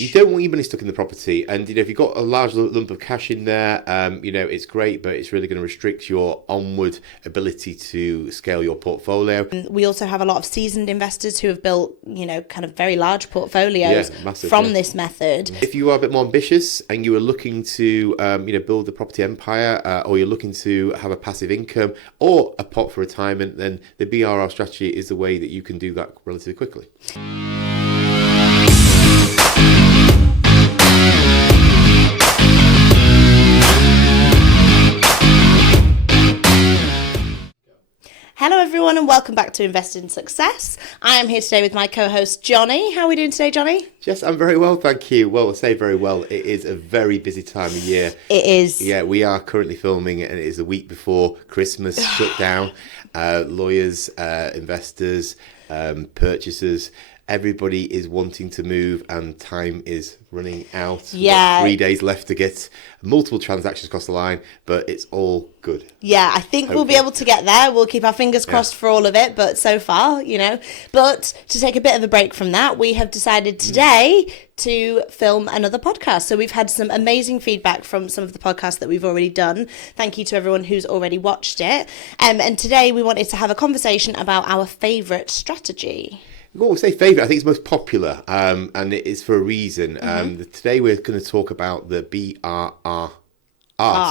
You don't want your money stuck in the property, and if you've got a large lump of cash in there, it's great, but it's really going to restrict your onward ability to scale your portfolio. We also have a lot of seasoned investors who have built, kind of very large portfolios from this method. If you are a bit more ambitious and you are looking to, build a property empire, or you're looking to have a passive income or a pot for retirement, then the BRRR strategy is the way that you can do that relatively quickly. Hello everyone and welcome back to Invest in Success. I am here today with my co-host Jonny. How are we doing today, Jonny? Yes, I'm very well, thank you. Well, I say very well. It is a very busy time of year. It is. Yeah, we are currently filming and it is a week before Christmas shutdown. Lawyers, investors, purchasers, everybody is wanting to move and time is running out. Yeah. 3 days left to get multiple transactions across the line, but it's all good. Yeah, I think we'll be able to get there. We'll keep our fingers crossed for all of it, but so far, But to take a bit of a break from that, we have decided today to film another podcast. So we've had some amazing feedback from some of the podcasts that we've already done. Thank you to everyone who's already watched it. And today we wanted to have a conversation about our favourite strategy. Well, we'll say favourite. I think it's most popular, and it is for a reason. Today we're going to talk about the BRRR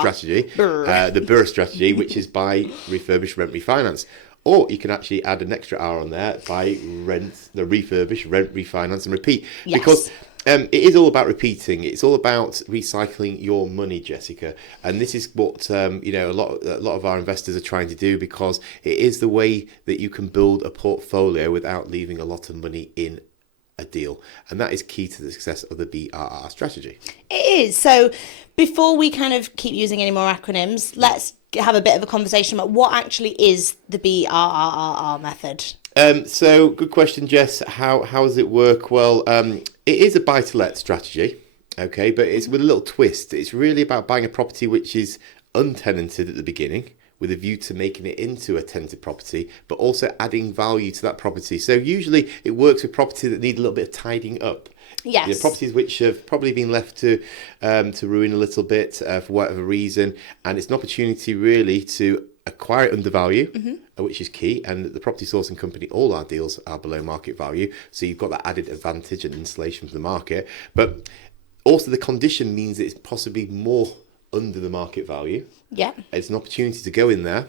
strategy, the BRRRR strategy, which is buy, refurbish, rent, refinance. Or you can actually add an extra R on there, buy, rent, the refurbish, rent, refinance, and repeat. Yes. Because it is all about repeating. It's all about recycling your money, Jessica. And this is what a lot of our investors are trying to do, because it is the way that you can build a portfolio without leaving a lot of money in a deal. And that is key to the success of the BRRR strategy. It is. So before we kind of keep using any more acronyms, let's have a bit of a conversation about what actually is the BRRR method. So good question, Jess. How does it work? Well, it is a buy-to-let strategy, okay, but it's with a little twist. It's really about buying a property which is untenanted at the beginning, with a view to making it into a tenanted property, but also adding value to that property. So usually it works with property that need a little bit of tidying up. Yes. Properties which have probably been left to ruin a little bit for whatever reason, and it's an opportunity really to acquire it under value, which is key. And the property sourcing company, all our deals are below market value, so you've got that added advantage and insulation from the market. But also the condition means that it's possibly more under the market value. Yeah, it's an opportunity to go in there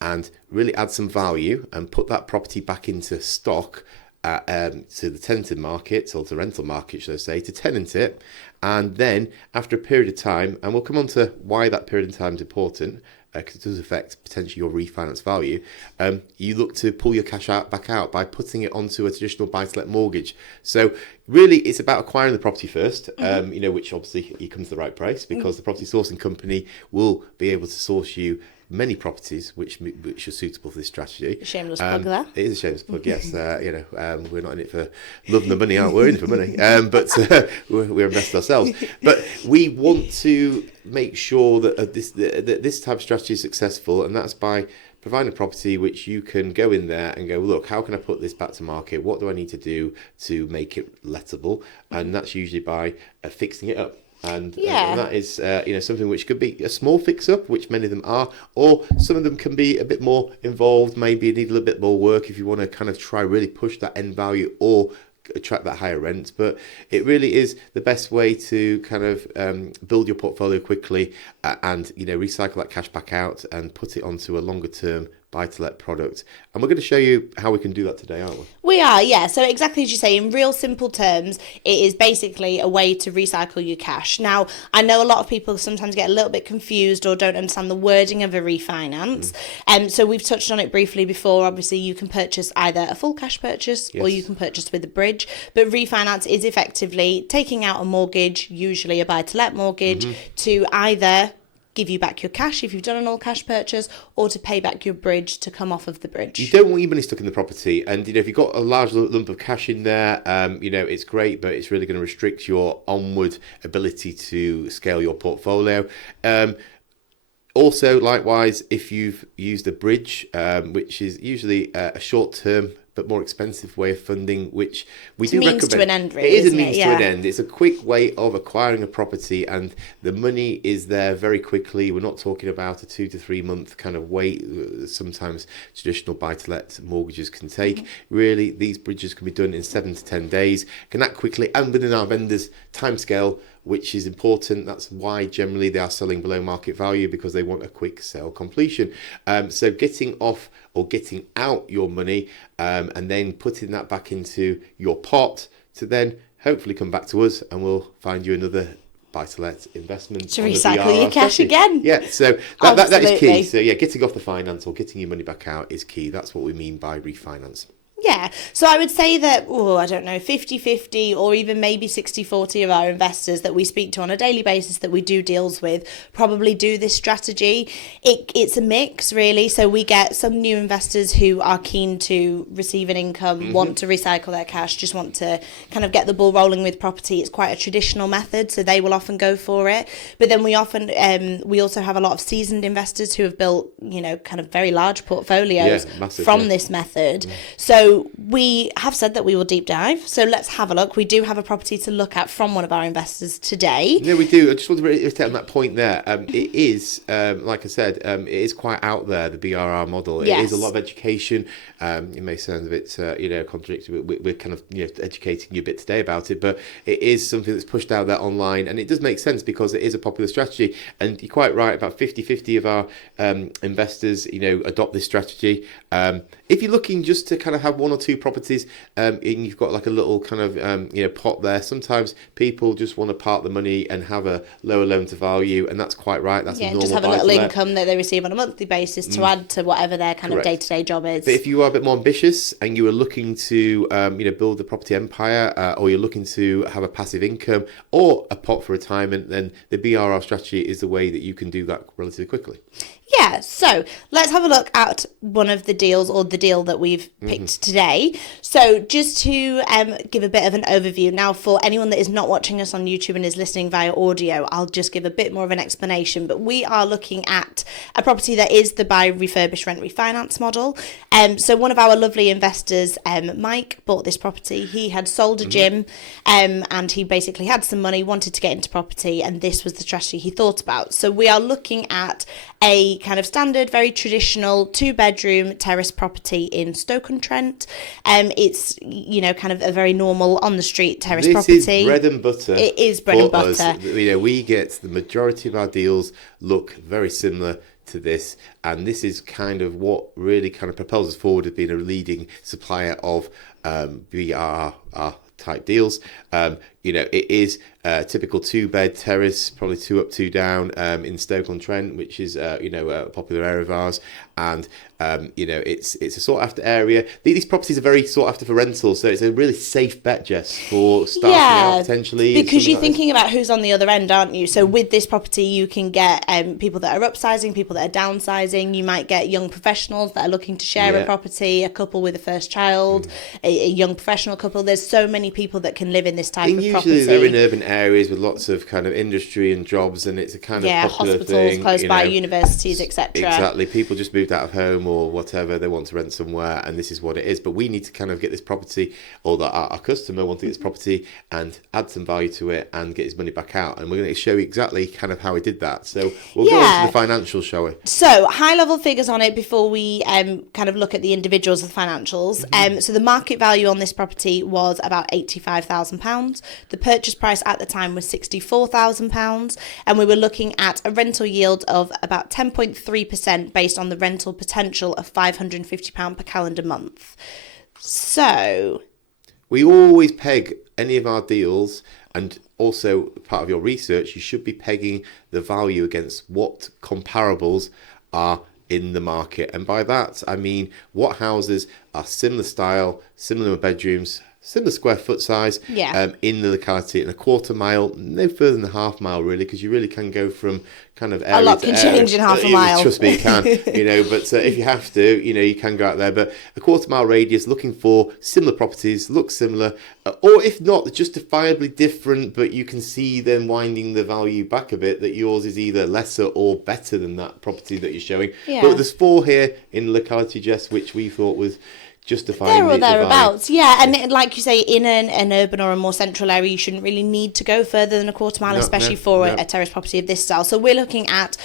and really add some value and put that property back into stock to the tenanted market, or to rental market, should I say, to tenant it. And then after a period of time, and we'll come on to why that period of time is important, because it does affect potentially your refinance value, you look to pull your cash back out by putting it onto a traditional buy-to-let mortgage. So really it's about acquiring the property first, which obviously you come to the right price, because the property sourcing company will be able to source you many properties which are suitable for this strategy. Shameless plug there. It is a shameless plug, yes. We're not in it for loving the money, aren't we? We're in it for money, but we're invested ourselves. But we want to make sure that this type of strategy is successful, and that's by providing a property which you can go in there and go, look, how can I put this back to market? What do I need to do to make it lettable? And that's usually by fixing it up. And that is something which could be a small fix-up, which many of them are, or some of them can be a bit more involved, maybe need a little bit more work if you want to kind of try really push that end value or attract that higher rent. But it really is the best way to kind of build your portfolio quickly and recycle that cash back out and put it onto a longer term buy-to-let product. And we're going to show you how we can do that today, aren't we? We are, yeah. So exactly as you say, in real simple terms, it is basically a way to recycle your cash. Now, I know a lot of people sometimes get a little bit confused or don't understand the wording of a refinance. So we've touched on it briefly before. Obviously, you can purchase either a full cash purchase or you can purchase with a bridge. But refinance is effectively taking out a mortgage, usually a buy-to-let mortgage, to either give you back your cash if you've done an all cash purchase, or to pay back your bridge to come off of the bridge. You don't want your money stuck in the property, and if you've got a large lump of cash in there, it's great, but it's really going to restrict your onward ability to scale your portfolio. Also, likewise, if you've used a bridge, which is usually a short-term but more expensive way of funding, which we do recommend. It's a means to an end, really. It is a means to an end. It's a quick way of acquiring a property, and the money is there very quickly. We're not talking about a 2 to 3 month kind of wait. Sometimes traditional buy-to-let mortgages can take. Really, these bridges can be done in 7 to 10 days, can act quickly and within our vendors' timescale, which is important. That's why generally they are selling below market value, because they want a quick sale completion. So getting off or getting out your money and then putting that back into your pot to then hopefully come back to us, and we'll find you another buy-to-let investment to recycle your cash again. Yeah, so that is key. So yeah, getting off the finance or getting your money back out is key. That's what we mean by refinance. Yeah, so I would say that, I don't know, 50-50 or even maybe 60-40 of our investors that we speak to on a daily basis that we do deals with probably do this strategy. It's a mix, really. So we get some new investors who are keen to receive an income, want to recycle their cash, just want to kind of get the ball rolling with property. It's quite a traditional method, so they will often go for it. But then we also have a lot of seasoned investors who have built, kind of very large portfolios from this method. So we have said that we will deep dive. So let's have a look. We do have a property to look at from one of our investors today. Yeah, we do. I just want to reiterate on that point there. It is, like I said, it is quite out there, the BRRR model. It is a lot of education. It may sound a bit, contradictory. We're kind of, educating you a bit today about it, but it is something that's pushed out there online, and it does make sense because it is a popular strategy. And you're quite right, about 50-50 of our investors, adopt this strategy. If you're looking just to kind of have one or two properties and you've got like a little kind of pot there, sometimes people just want to park the money and have a lower loan to value, and that's quite right. That's a normal just have a little income that they receive on a monthly basis to add to whatever their kind of day-to-day job is. But if you are a bit more ambitious and you are looking to build a property empire, or you're looking to have a passive income or a pot for retirement, then the BRR strategy is the way that you can do that relatively quickly. Yeah, so let's have a look at one of the deals, or the deal that we've picked today. So just to give a bit of an overview, now for anyone that is not watching us on YouTube and is listening via audio, I'll just give a bit more of an explanation. But we are looking at a property that is the buy, refurbish, rent, refinance model. So one of our lovely investors, Mike, bought this property. He had sold a gym and he basically had some money, wanted to get into property, and this was the strategy he thought about. So we are looking at a kind of standard, very traditional 2-bedroom terrace property in Stoke-on-Trent. It's, kind of a very normal on-the-street terrace property. This is bread and butter. It is bread and butter. Us. We get the majority of our deals look very similar to this, and this is kind of what really kind of propels us forward as being a leading supplier of BRRR type deals. It is a typical 2-bed terrace, probably 2 up, 2 down, in Stoke-on-Trent, which is a popular area of ours, and it's a sought after area. These properties are very sought after for rental, so it's a really safe bet, Jess, for starting out potentially. Because you're thinking about who's on the other end, aren't you? So with this property, you can get people that are upsizing, people that are downsizing. You might get young professionals that are looking to share a property, a couple with a first child, a young professional couple. There's so many people that can live in this type of property. Usually they're in urban areas with lots of kind of industry and jobs, and it's a kind of popular hospitals thing, close by, universities, etc. Exactly. People just moved out of home or whatever, they want to rent somewhere, and this is what it is. But we need to kind of get this property, or that our customer wants to get this property and add some value to it and get his money back out, and we're going to show you exactly kind of how we did that. So we'll go on to the financials, shall we? So high level figures on it before we kind of look at the individuals of the financials. So the market value on this property was about £85,000. The purchase price at the time was £64,000, and we were looking at a rental yield of about 10.3% based on the rental potential of £550 per calendar month. So we always peg any of our deals, and also part of your research, you should be pegging the value against what comparables are in the market. And by that, I mean what houses are similar style, similar bedrooms, similar square foot size in the locality, in a quarter mile, no further than a half mile really, because you really can go from kind of area a lot to can area. Change in half a mile. Trust me, you can. But if you have to, you can go out there. But a quarter mile radius, looking for similar properties, look similar, or if not, justifiably different, but you can see them winding the value back a bit, that yours is either lesser or better than that property that you're showing. But there's 4 here in the locality, Jess, which we thought was justifying there or the value. thereabouts, yeah. And like you say, in an urban or a more central area, you shouldn't really need to go further than a quarter mile, especially for a terrace property of this style. So we're looking at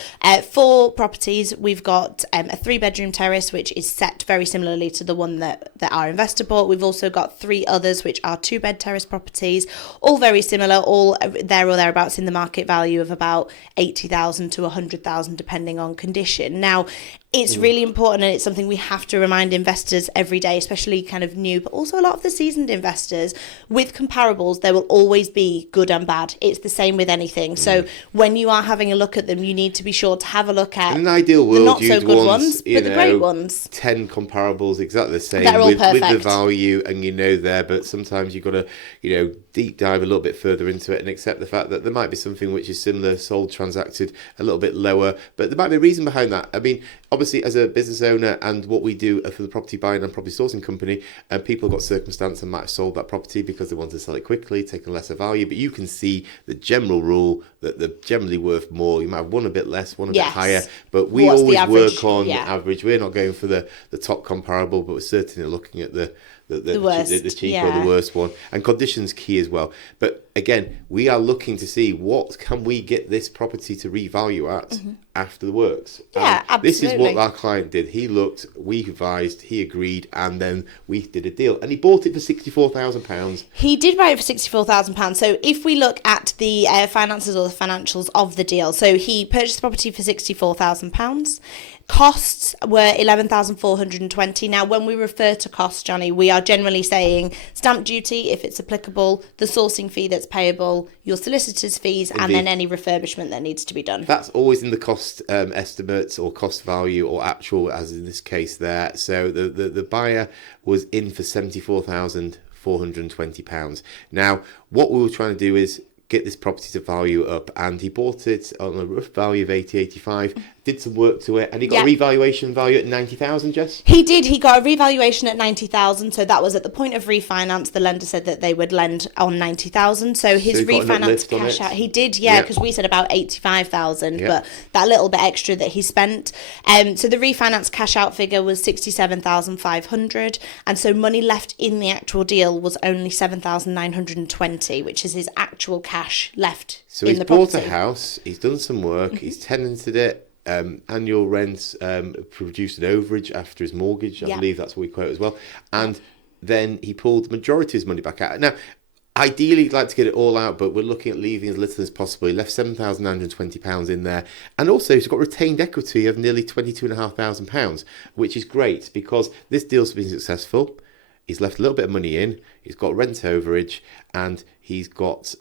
4 properties. We've got a 3-bedroom terrace, which is set very similarly to the one that our investor bought. We've also got 3 others, which are 2-bed terrace properties, all very similar, all there or thereabouts in the market value of about 80,000 to 100,000, depending on condition. Now, it's really important, and it's something we have to remind investors every day, especially kind of new, but also a lot of the seasoned investors. With comparables, there will always be good and bad. It's the same with anything. So when you are having a look at them, you need to be sure to have a look at in an ideal world, the not so good want, ones, but the great ones. 10 comparables exactly the same They're all with the perfect. value, and there, but sometimes you've got to, deep dive a little bit further into it and accept the fact that there might be something which is similar, sold, transacted a little bit lower, but there might be a reason behind that. I mean, obviously, as a business owner and what we do for the property buying and property sourcing company, people have got circumstance and might have sold that property because they want to sell it quickly, take a lesser value, but you can see the general rule that they're generally worth more. You might have one a bit less, one a bit higher, but we always work on the average. We're not going for the top comparable, but we're certainly looking at the cheaper or the worst one, and conditions key as well. But again, we are looking to see what can we get this property to revalue at after the works. Absolutely. This is what our client did. He looked, we advised, he agreed, and then we did a deal, and he bought it for £64,000. He did buy it for £64,000. So if we look at the finances or the financials of the deal, so he purchased the property for £64,000. Costs were 11,420. Now, when we refer to costs, Johnny, we are generally saying stamp duty, if it's applicable, the sourcing fee that's payable, your solicitor's fees, and then any refurbishment that needs to be done. That's always in the cost estimates or cost value or actual, as in this case there. So the buyer was in for £74,420. Now, what we were trying to do is get this property to value up, and he bought it on a rough value of 85, did some work to it, and he got a revaluation value at 90,000, Jess? He did. He got a revaluation at 90,000. So that was at the point of refinance. The lender said that they would lend on 90,000. So his refinance cash out, he did, because we said about 85,000, but that little bit extra that he spent. So the refinance cash out figure was 67,500, and so money left in the actual deal was only 7,920, which is his actual cash left. So in he's the bought property. a house, he's done some work, he's tenanted it. Annual rents produced an overage after his mortgage. I believe that's what we quote as well. And then he pulled the majority of his money back out. Now, ideally, he'd like to get it all out, but we're looking at leaving as little as possible. He left £7,920 in there. And also, he's got retained equity of nearly £22,500, which is great because this deal's been successful. He's left a little bit of money in. He's got rent overage, and he's got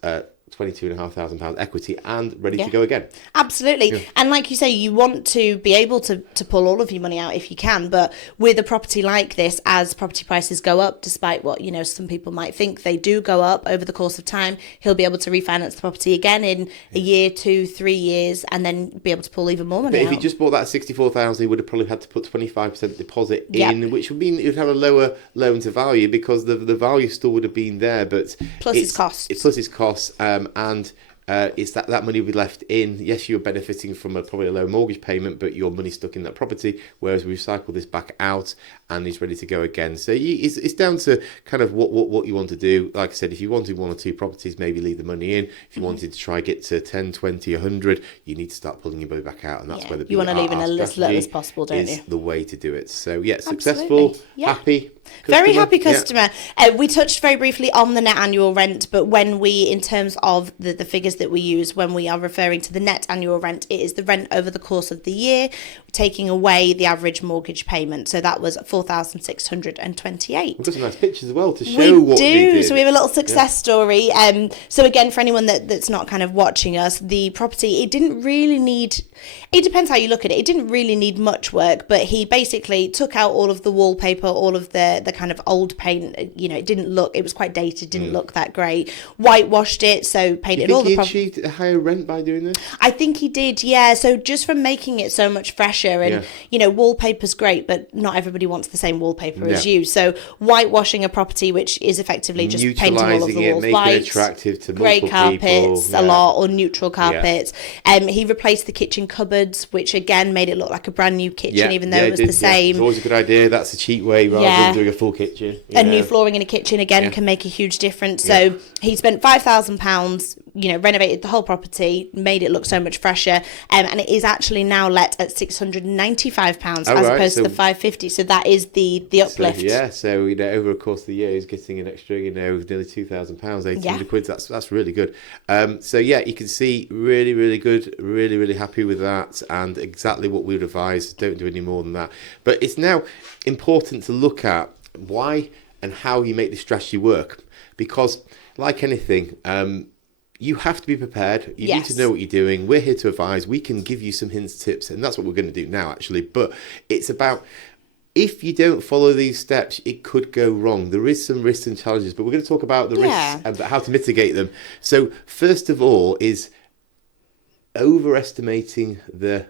£22,500 equity and ready to go again. Absolutely. And like you say, you want to be able to pull all of your money out if you can, but with a property like this, as property prices go up, despite what some people might think, they do go up over the course of time, he'll be able to refinance the property again in a year, 2, 3 years, and then be able to pull even more money out. But if he just bought that 64,000, he would have probably had to put 25% deposit in, which would mean it would have a lower loan to value because the value still would have been there, but plus his costs. Plus his costs, and it's that money will be left in. Yes, you're benefiting from probably a low mortgage payment, but your money's stuck in that property, whereas we recycle this back out and he's ready to go again. So it's down to kind of what you want to do. Like I said, if you wanted 1 or 2 properties, maybe leave the money in. If you wanted to try get to 10, 20, 100, you need to start pulling your money back out, and that's where the you want to leave in as little as possible, don't you? The way to do it. So successful, happy. Customer. Very happy customer. We touched very briefly on the net annual rent, but when we, in terms of the figures that we use, when we are referring to the net annual rent, it is the rent over the course of the year, taking away the average mortgage payment. So that was 4,628. We've got some nice pictures as well to show what they did. So we have a little success story. So again, for anyone that's not kind of watching us, the property, it didn't really need, it depends how you look at it, it didn't really need much work, but he basically took out all of the wallpaper, all of the kind of old paint. It didn't look, it was quite dated, didn't look that great. Whitewashed it, so painted all the property achieved a higher rent by doing this? I think he did, yeah. So just from making it so much fresher, and wallpaper's great, but not everybody wants the same wallpaper as you. So whitewashing a property, which is effectively just painting all of the walls white, making it attractive to grey multiple carpets people. a lot, or neutral carpets. He replaced the kitchen cupboards, which again made it look like a brand new kitchen, even though it was the same. It's always a good idea. That's a cheap way rather than doing a full kitchen. New flooring in a kitchen again can make a huge difference. So he spent £5,000, renovated the whole property, made it look so much fresher, and it is actually now let at £695 as opposed to the £550. So that is the uplift. So over the course of the year, he's getting an extra nearly £2,000, £1,800. That's really good. You can see really good, really happy with that, and exactly what we would advise. Don't do any more than that. But it's now important to look at why and how you make this strategy work, because like anything, you have to be prepared. You need to know what you're doing. We're here to advise. We can give you some hints, tips, and that's what we're going to do now, actually. But it's about, if you don't follow these steps, it could go wrong. There is some risks and challenges, but we're going to talk about the risks and how to mitigate them. So first of all is overestimating the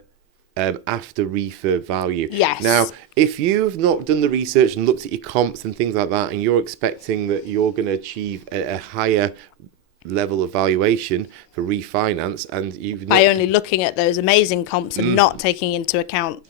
after refurb value. Now, if you've not done the research and looked at your comps and things like that, and you're expecting that you're going to achieve a higher level of valuation for refinance, and you've by only looking at those amazing comps and not taking into account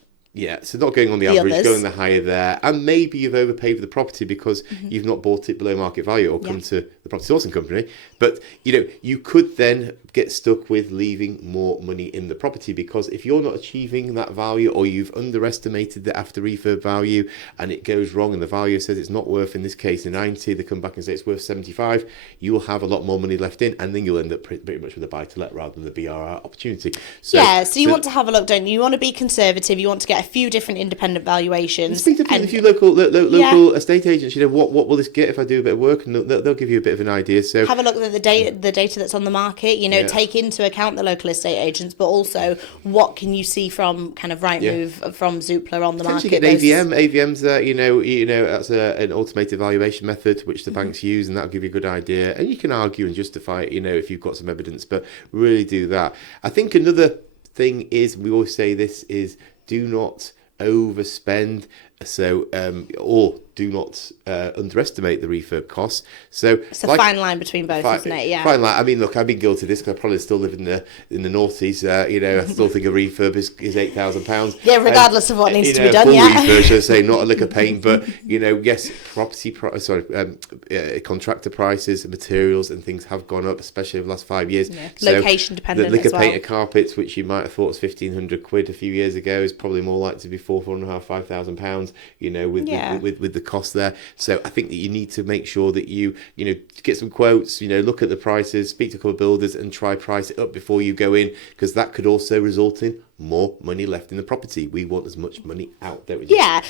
so not going on the average, others. going the higher there, and maybe you've overpaid for the property because you've not bought it below market value or come to the property sourcing company. But you could then get stuck with leaving more money in the property, because if you're not achieving that value, or you've underestimated the after refurb value and it goes wrong and the value says it's not worth, in this case, 90, they come back and say it's worth 75, you will have a lot more money left in, and then you'll end up pretty much with a buy-to-let rather than the BRRR opportunity. So you want to have a look, don't you? You want to be conservative. You want to get a few different independent valuations. Speak to a few local estate agents. What will this get if I do a bit of work, and they'll give you a bit of an idea. So have a look at the data that's on the market. Take into account the local estate agents, but also what can you see from kind of Rightmove, from Zoopla on the market. Get AVM's that's an automated valuation method which the banks use, and that'll give you a good idea. And you can argue and justify it, if you've got some evidence, but really do that. I think another thing is, we always say this, is do not overspend, or do not underestimate the refurb costs. So it's a fine line between both, isn't it? Yeah. Fine line. I mean, look, I've been guilty of this because I probably still live in the noughties. I still think a refurb is £8,000. Yeah, regardless of what needs to be done. Full refurb, should I say, not a lick of paint, but yes, contractor prices and materials and things have gone up, especially over the last 5 years. Yeah. So location dependent. The lick of paint of carpets, which you might have thought was £1,500 a few years ago, is probably more likely to be £4,500, with the cost there. So I think that you need to make sure that you get some quotes, look at the prices, speak to a couple of builders, and try price it up before you go in, because that could also result in more money left in the property. We want as much money out there.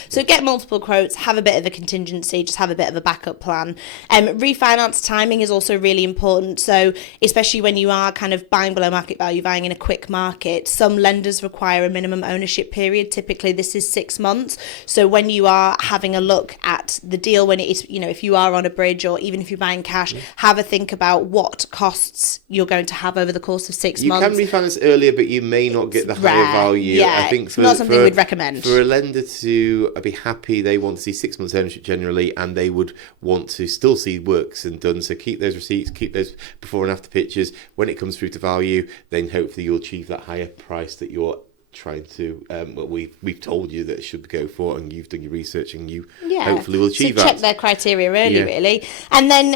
So get multiple quotes, have a bit of a contingency, just have a bit of a backup plan. Refinance timing is also really important. So especially when you are kind of buying below market value, buying in a quick market, some lenders require a minimum ownership period. Typically this is 6 months. So when you are having a look at the deal, when it is, if you are on a bridge, or even if you're buying cash, have a think about what costs you're going to have over the course of 6 months. You can refinance earlier, but you may not get the higher value. I think it's not something we'd recommend. For a lender to be happy, they want to see 6 months ownership generally, and they would want to still see works and done. So keep those receipts, keep those before and after pictures. When it comes through to value, then hopefully you'll achieve that higher price that you're trying to we've told you that it should go for, and you've done your research, and you hopefully will achieve that. Check their criteria early, really. And then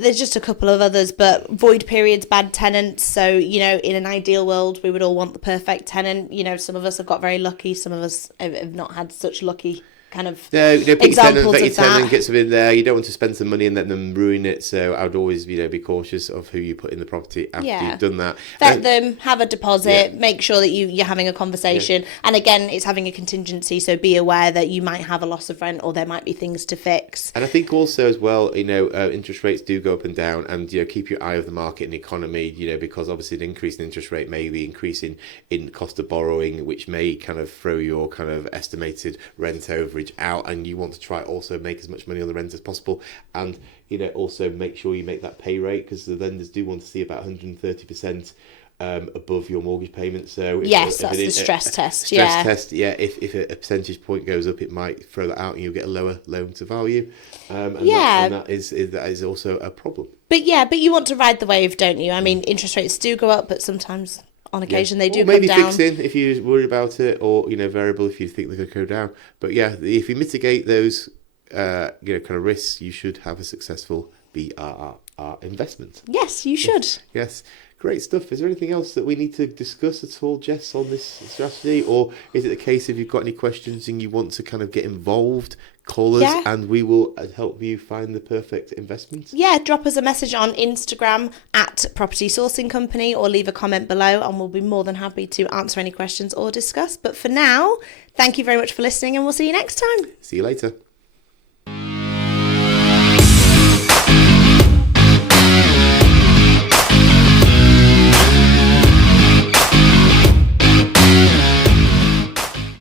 there's just a couple of others, but void periods, bad tenants. So in an ideal world, we would all want the perfect tenant. Some of us have got very lucky, some of us have not had such lucky kind of examples of that. Get some in there. You don't want to spend some money and let them ruin it. So I would always be cautious of who you put in the property after you've done that. Vet them, have a deposit, make sure that you're having a conversation. And again, it's having a contingency, so be aware that you might have a loss of rent, or there might be things to fix. And I think also as well, interest rates do go up and down, and keep your eye on the market and the economy, because obviously an increase in interest rate may be increasing in cost of borrowing, which may kind of throw your kind of estimated rent over leverage out, and you want to try also make as much money on the rent as possible, and also make sure you make that pay rate, because the lenders do want to see about 130% above your mortgage payment. So that's the stress test. If a percentage point goes up, it might throw that out, and you'll get a lower loan to value. And that is also a problem. But you want to ride the wave, don't you? I mean, interest rates do go up, but sometimes on occasion they do come down. Maybe fix in if you're worried about it, or variable if you think they're going to go down. But if you mitigate those kind of risks, you should have a successful BRRR investment. Yes, you should. Yes. Great stuff. Is there anything else that we need to discuss at all, Jess, on this strategy? Or is it the case if you've got any questions and you want to kind of get involved, call us and we will help you find the perfect investment? Yeah, drop us a message on Instagram at Property Sourcing Company, or leave a comment below, and we'll be more than happy to answer any questions or discuss. But for now, thank you very much for listening, and we'll see you next time. See you later.